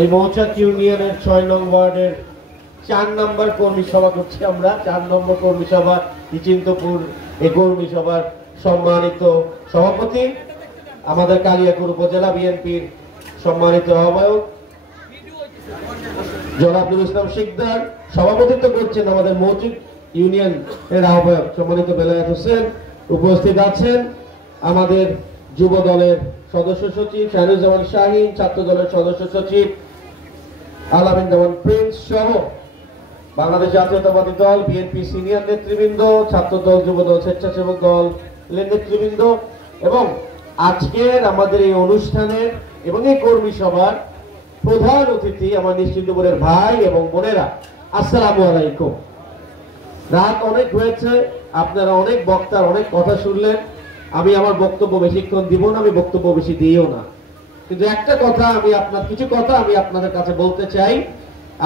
এই মৌচাক ইউনিয়নের ৬ নং ওয়ার্ডের ৪ নম্বর কর্মী সভা করছি আমরা। ৪ নম্বর কর্মী সভা নিচিন্তপুর এই কর্মী সভার সম্মানিত সভাপতি, আমাদের কালিয়াকৈর উপজেলা বিএনপির সম্মানিত আহ্বায়ক জনাব নুরুল ইসলাম শিকদার, সভাপতিত্ব করছেন আমাদের মৌচাক ইউনিয়নের আহ্বায়ক সম্মানিত বেলায়েত হোসেন। উপস্থিত আছেন আমাদের যুব দলের সদস্য সচিব শাহরুজ্জামান শাহীন, ছাত্র দলের সদস্য সচিব আলামিন জামান প্রিন্স সহ বাংলাদেশ জাতীয়তাবাদী দল বিএনপি সিনিয়র নেতৃবৃন্দ, ছাত্র দল, যুব দল, স্বেচ্ছাসেবক দল নেতৃবৃন্দ এবং আজকের আমাদের এই অনুষ্ঠানের এবং এই কর্মী সভার প্রধান অতিথি আমার নিশ্চিন্তপুরের ভাই এবং বোনেরা, আসসালামু আলাইকুম। রাত অনেক হয়েছে, আপনারা অনেক বক্তার অনেক কথা শুনলেন। আমি আমার বক্তব্য বেশিক্ষণ দিব না, আমি বক্তব্য বেশি দিইও না, কিন্তু একটা কথা কিছু কথা আমি আপনাদের কাছে বলতে চাই।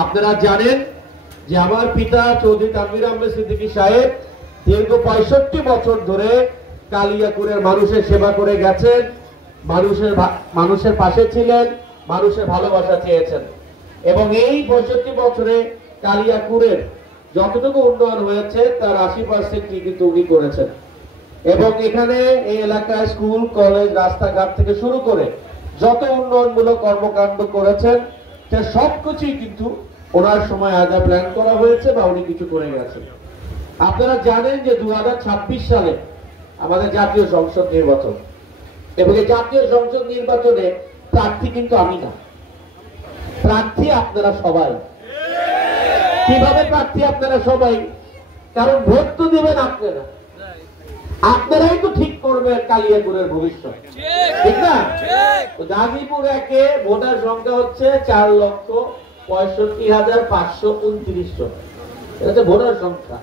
আপনারা জানেন যে আমার পিতা চৌধুরী তানভীর আহমেদ সিদ্দিকী সাহেব দীর্ঘ ৬৫ বছর ধরে কালিয়াকৈরের মানুষের সেবা করে গেছেন, মানুষের পাশে ছিলেন, মানুষের ভালোবাসা চেয়েছেন এবং এই ৬৫ বছরে কালিয়াকৈরের যতটুকু উন্নয়ন হয়েছে তার ৮০% কিন্তু উনি করেছেন এবং এখানে এই এলাকায় স্কুল, কলেজ, রাস্তাঘাট থেকে শুরু করে যত উন্নয়নমূলক কর্মকাণ্ড করেছেন সে সবকিছুই কিন্তু ওনার সময় আগে প্ল্যান করা হয়েছে বা উনি কিছু করে গেছেন। আপনারা জানেন যে ২০২৬ সালে আমাদের জাতীয় সংসদ নির্বাচন এবং এই জাতীয় সংসদ নির্বাচনে প্রার্থী কিন্তু আমি না, প্রার্থী আপনারা সবাই। কিভাবে প্রার্থী আপনারা সবাই? কারণ ভোট তো দেবেন আপনারা, আপনারাই তো ঠিক করবেন কালিয়াকৈরের ভবিষ্যৎ, ঠিক না? গাজীপুর একে ভোটার সংখ্যা হচ্ছে ৪,৬৫,৫২৯ জন, এটা হচ্ছে ভোটার সংখ্যা।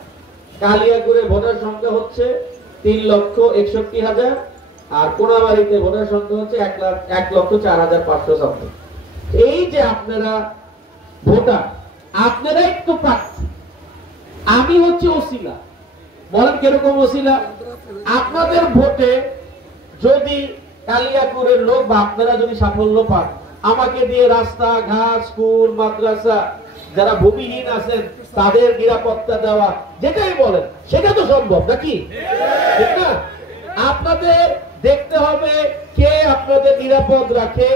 কালিয়াকৈরে ভোটার সংখ্যা হচ্ছে ৩,৬১,০০০ আর কোনাবাড়িতে ভোটার সংখ্যা হচ্ছে ১,০৪,৫০০ সামথিং। এই যে আপনারা ভোটার, আপনারাই তো প্রার্থী, আমি হচ্ছে ওসিলা। বলেন কিরকম ওসিলা? আপনাদের ভোটে যদি কালিয়াকৈরের লোক বা আপনারা যদি সাফল্য পান, আমাকে দিয়ে রাস্তা ঘাট, স্কুল, মাদ্রাসা, যারা ভূমিহীন আছেন তাদের নিরাপত্তা দেওয়া, যেটাই বলেন সেটা তো সম্ভব নাকি? ঠিক না? আপনাদের দেখতে হবে কে আপনাদের নিরাপদ রাখে,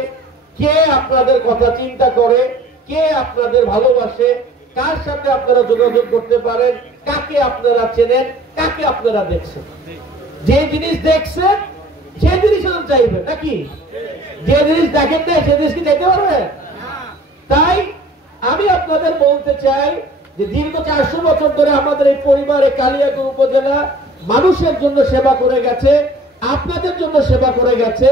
কে আপনাদের কথা চিন্তা করে, কে আপনাদের ভালোবাসে, কার সাথে আপনারা যোগাযোগ করতে পারেন, কাকে আপনারা চেনেন, কাকে আপনারা দেখছেন। যে জিনিস দেখছেন সে জিনিস চাইবেন নাকি? যে জিনিস দেখেন না সে জিনিস কি চাইতে পারবেন? তাই আমি আপনাদের বলতে চাই যে দীর্ঘ ৪০০ বছর ধরে আমাদের এই পরিবারে কালিয়াকৈর উপজেলা মানুষের জন্য সেবা করে গেছে, আপনাদের জন্য সেবা করে গেছে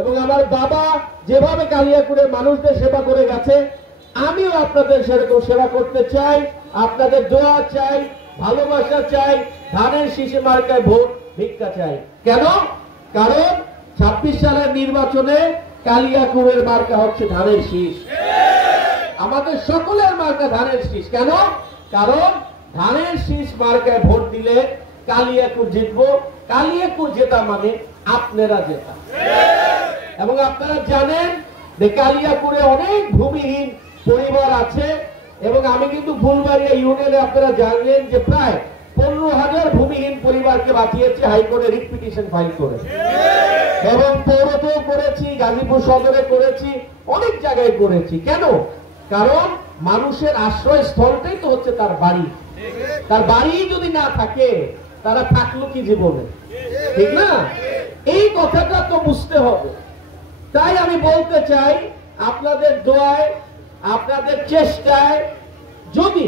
এবং আমার বাবা যেভাবে কালিয়াকৈরের মানুষদের সেবা করে গেছে আমিও আপনাদের সেরকম সেবা করতে চাই। আপনাদের দোয়া চাই, ভালোবাসা চাই, ধানের শীষে মার্কায় ভোট ভিক্ষা চাই। কেন? কারণ ২৬ সালের নির্বাচনে কালিয়াকৈরের মার্কা হচ্ছে ধানের শীষ, আমাদের সকলের মার্কা ধানের শীষ। কেন? কারণ ধানের শীষ মার্কায় ভোট দিলে কালিয়াকৈর জিতবো, কালিয়াকৈর জেতা মানে আপনারা জেতা। এবং আপনারা জানেন যে কালিয়াকৈরে অনেক ভূমিহীন পরিবার আছে এবং আমি কিন্তু ফুলবাড়িয়া ইউনিয়নে আপনারা জানলেন যে প্রায় ১৫,০০০ ভূমিহীন পরিবারকে বাঁচিয়েছে হাইকোর্টে রিট পিটিশন ফাইল করে এবং পৌরতেও করেছি, গাজীপুর সদরে করেছি, অনেক জায়গায় করেছি। কেন? কারণ মানুষের আশ্রয় স্থলটাই তো হচ্ছে তার বাড়ি। তার বাড়ি যদি না থাকে তারা থাকলো কি জীবনে, ঠিক না? এই কথাটা তো বুঝতে হবে। তাই আমি বলতে চাই আপনাদের দোয়ায়, আপনাদের চেষ্টায়, যদি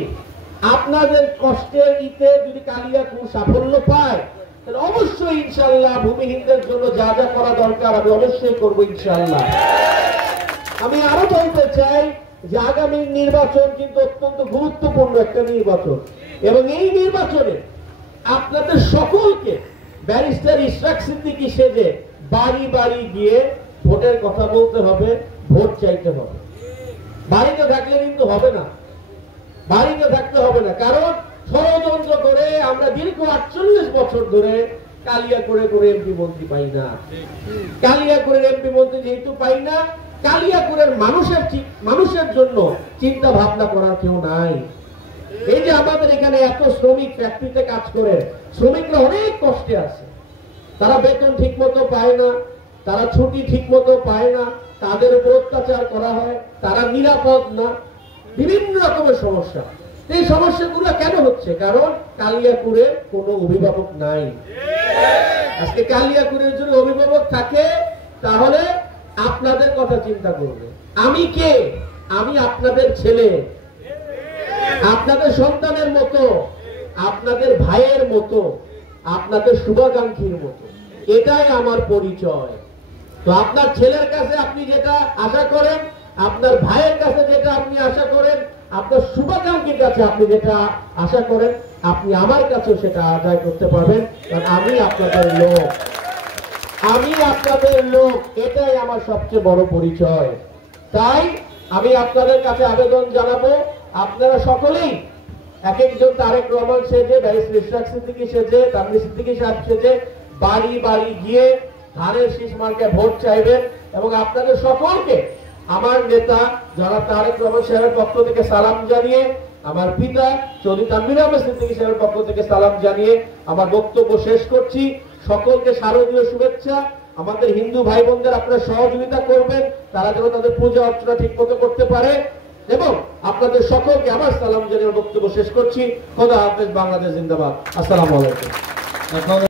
আপনাদের কষ্টের ইতে যদি কালিয়াকৈর সাফল্য পায় তাহলে অবশ্যই ইনশাআল্লাহ ভূমিহীনদের জন্য যা যা করা দরকার আমি অবশ্যই করবো ইনশাআল্লাহ। আমি আরো বলতে চাই যে আগামী নির্বাচন কিন্তু অত্যন্ত গুরুত্বপূর্ণ একটা নির্বাচন এবং এই নির্বাচনে আপনাদের সকলকে ব্যারিস্টার ইশরাক সিদ্দিকী সেজে বাড়ি বাড়ি গিয়ে ভোটের কথা বলতে হবে, ভোট চাইতে হবে। বাড়িতে থাকলে কিন্তু হবে না, বাড়িতে থাকতে হবে না। কারণ ষড়যন্ত্র করে আমরা দীর্ঘ ৪৮ বছর ধরে কালিয়াকৈরে করে এমপি মন্ত্রী পাই না। কালিয়াকৈরের এমপি মন্ত্রী যেহেতু পাই না, কালিয়াকুরের মানুষের জন্য চিন্তা ভাবনা করার কেউ নাই। এই যে আমাদের এখানে এত শ্রমিক ফ্যাক্টরিতে কাজ করে, শ্রমিকরা অনেক কষ্টে আছে, তারা বেতন ঠিক মতো পায় না, তারা ছুটি ঠিক মতো পায় না, তাদের উপর অত্যাচার করা হয়, তারা নিরাপদ না, বিভিন্ন রকমের সমস্যা। এই সমস্যাগুলো কেন হচ্ছে? কারণ কালিয়াকুরের কোনো অভিভাবক নাই। আজকে কালিয়াকুরের যদি অভিভাবক থাকে তাহলে আপনাদের কথা চিন্তা করবে। আমি কে? আমি আপনাদের ছেলে, আপনাদের সন্তানের মতো, আপনাদের ভাইয়ের মতো, আপনাদের শুভাকাঙ্ক্ষীর মতো। এটাই আমার পরিচয়। তো আপনার ছেলের কাছে আপনি যেটা আশা করেন, আপনার ভাইয়ের কাছে যেটা আপনি আশা করেন, আপনার শুভাকাঙ্ক্ষীর কাছে আপনি যেটা আশা করেন, আপনি আমার কাছেও সেটা আদায় করতে পারবেন। কারণ আমি আপনাদের লোক, আমি আপনাদের লোক, এটাই আমার সবচেয়ে বড় পরিচয়। তাই আমি আপনাদের কাছে আবেদন জানাবো, আপনারা সকলেই এক একজন তারেক রহমান সেজে, ব্যারিস্টার ইশরাক সিদ্দিকী সেজে, তানভীর সিদ্দিকী সাহেব সেজে বাড়ি বাড়ি গিয়ে ধানের শীষ মার্কায় ভোট চাইবেন। এবং আপনাদের সকলকে আমার নেতা জনাব তারেক রহমান সাহেবের পক্ষ থেকে সালাম জানিয়ে, আমার পিতা চৌধুরী তানভীর আহমেদ সিদ্দিকী সাহেবের পক্ষ থেকে সালাম জানিয়ে আমার বক্তব্য শেষ করছি। সকলকে শারদীয় শুভেচ্ছা। আমাদের হিন্দু ভাই বোনদের আপনারা সহযোগিতা করবেন, তারা যেন তাদের পূজা অর্চনা ঠিক মতো করতে পারে। এবং আপনাদের সকলকে আমার সালাম জানিয়ে বক্তব্য শেষ করছি। খোদা হাফেজ, বাংলাদেশ জিন্দাবাদ। আসসালামু আলাইকুম।